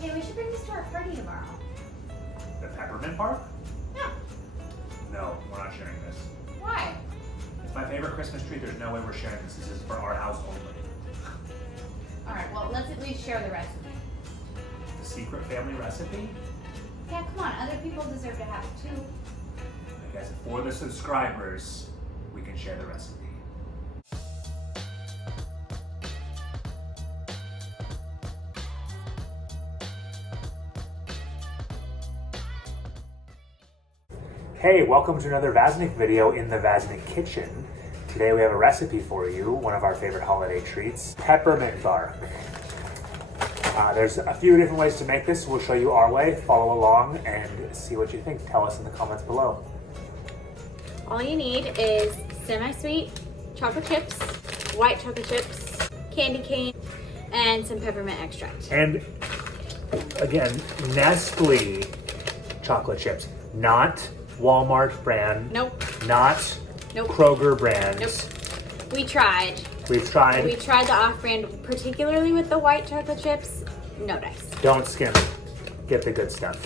Hey, we should bring this to our party tomorrow. The Peppermint Park? Yeah. No, we're not sharing this. Why? It's my favorite Christmas tree. There's no way we're sharing this. This is for our house only. Alright, well, let's at least share the recipe. The secret family recipe? Yeah, come on, other people deserve to have it too. I guess for the subscribers, we can share the recipe. Hey, welcome to another Vaznik video in the Vaznik kitchen. Today we have a recipe for you, one of our favorite holiday treats, peppermint bark. There's a few different ways to make this. We'll show you our way. Follow along and see what you think. Tell us in the comments below. All you need is semi-sweet chocolate chips, white chocolate chips, candy cane, and some peppermint extract. And again, Nestle chocolate chips, not Walmart brand. Nope. Not Nope. Kroger brand. Nope. We tried. We've tried. We tried the off-brand, particularly with the white chocolate chips. No dice. Don't skim it. Get the good stuff.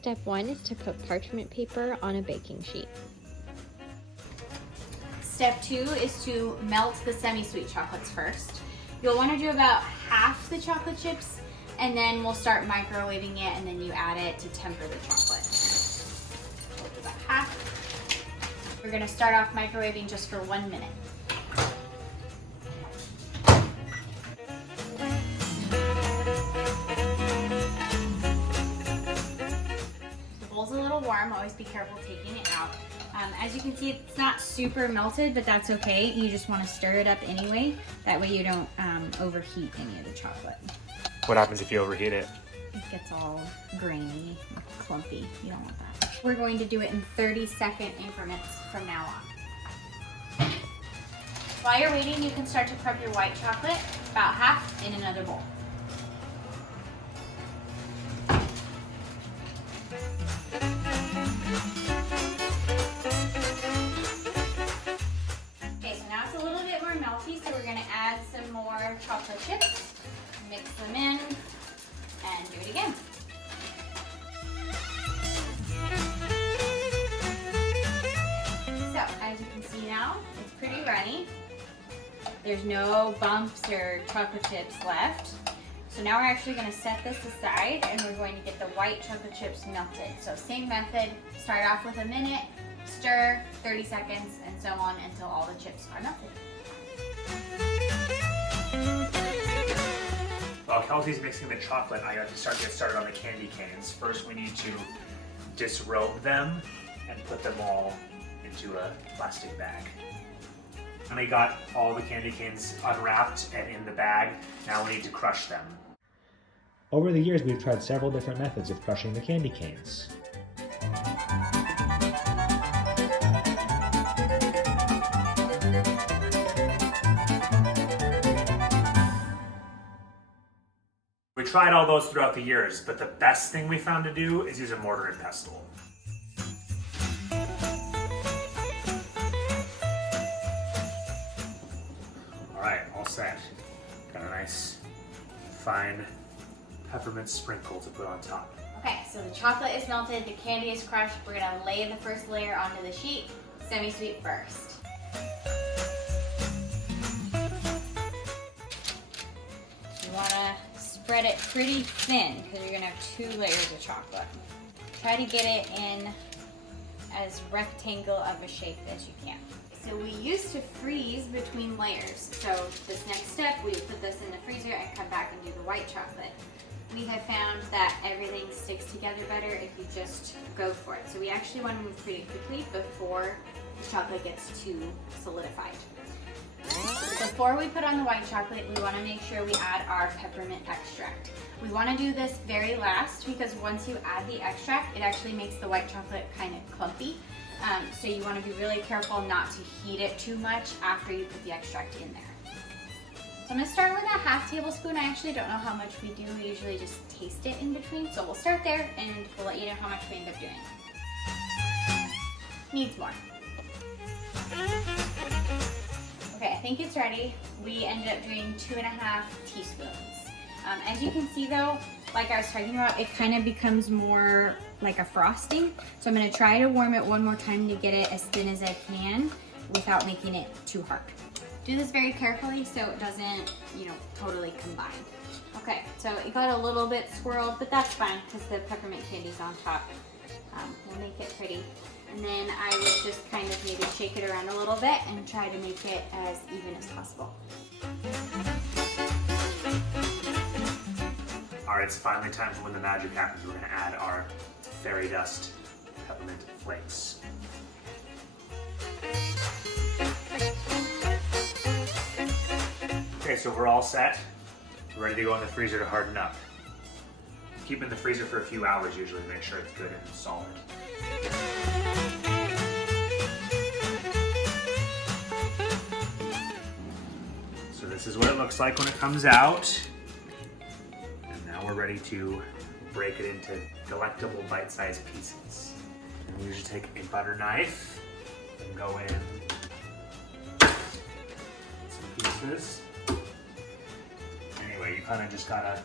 Step 1 is to put parchment paper on a baking sheet. Step 2 is to melt the semi-sweet chocolates first. You'll want to do about half the chocolate chips, and then we'll start microwaving it, and then you add it to temper the chocolate. We'll do about half. We're going to start off microwaving just for 1 minute. The bowl's a little warm. Always be careful taking it out. As you can see, it's not super melted, but that's okay. You just want to stir it up anyway. That way you don't overheat any of the chocolate. What happens if you overheat it? It gets all grainy, clumpy. You don't want that. We're going to do it in 30-second increments from now on. While you're waiting, you can start to prep your white chocolate, about half in another bowl. Okay, so now it's a little bit more melty, so we're going to add some more chocolate chips, mix them in, and do it again. So, as you can see now, it's pretty runny. There's no bumps or chocolate chips left. So now we're actually going to set this aside, and we're going to get the white chocolate chips melted. So same method, start off with a minute, stir, 30 seconds, and so on until all the chips are melted. While Kelsey's mixing the chocolate, I got to get started on the candy canes. First, we need to disrobe them and put them all into a plastic bag. And we got all the candy canes unwrapped and in the bag. Now we need to crush them. Over the years, we've tried several different methods of crushing the candy canes. We tried all those throughout the years, but the best thing we found to do is use a mortar and pestle. All right, all set. Got a nice, fine peppermint sprinkle to put on top. Okay, so the chocolate is melted, the candy is crushed. We're gonna lay the first layer onto the sheet, semi-sweet first. You wanna spread it pretty thin because you're gonna have 2 layers of chocolate. Try to get it in as rectangle of a shape as you can. So we used to freeze between layers. So this next step, we put this in the freezer and come back and do the white chocolate. We have found that everything sticks together better if you just go for it. So we actually want to move pretty quickly before the chocolate gets too solidified. Before we put on the white chocolate, we want to make sure we add our peppermint extract. We want to do this very last because once you add the extract, it actually makes the white chocolate kind of clumpy. So you want to be really careful not to heat it too much after you put the extract in there. So I'm going to start with a ½ tablespoon. I actually don't know how much we do. We usually just taste it in between. So we'll start there and we'll let you know how much we end up doing. Needs more. Okay, I think it's ready. We ended up doing 2½ teaspoons. As you can see though, like I was talking about, it kind of becomes more like a frosting. So I'm gonna try to warm it one more time to get it as thin as I can without making it too hard. Do this very carefully so it doesn't, you know, totally combine. Okay, so it got a little bit swirled, but that's fine because the peppermint candy's on top. We'll make it pretty. And then I would just kind of maybe shake it around a little bit and try to make it as even as possible. All right, it's finally time for when the magic happens. We're gonna add our fairy dust peppermint flakes. Okay, so we're all set. We're ready to go in the freezer to harden up. Keep it in the freezer for a few hours usually to make sure it's good and solid. So this is what it looks like when it comes out. And now we're ready to break it into delectable bite-sized pieces. And we usually take a butter knife and go in some pieces. Anyway, you kind of just gotta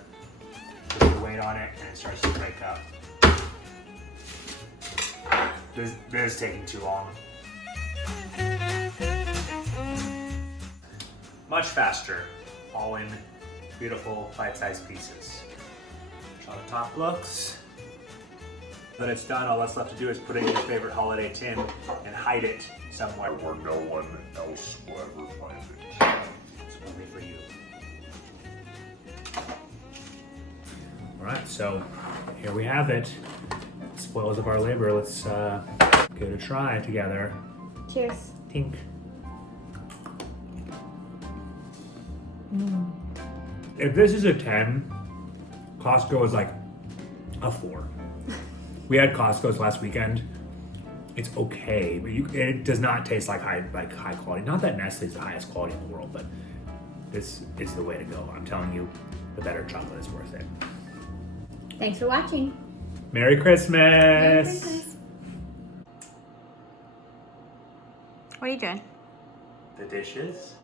put your weight on it and it starts to break up. This is taking too long. Much faster, all in beautiful bite-sized pieces. How the top looks. When it's done, all that's left to do is put it in your favorite holiday tin and hide it somewhere where no one else will ever find it. It's only for you. All right, so here we have it. Spoils of our labor. Let's give it a try together. Cheers. Tink. If this is a 10, Costco is like a 4. We had Costco's last weekend. It's okay, but it does not taste like high quality. Not that Nestle's the highest quality in the world, but this is the way to go. I'm telling you, the better chocolate is worth it. Thanks for watching. Merry Christmas! Merry Christmas. What are you doing? The dishes.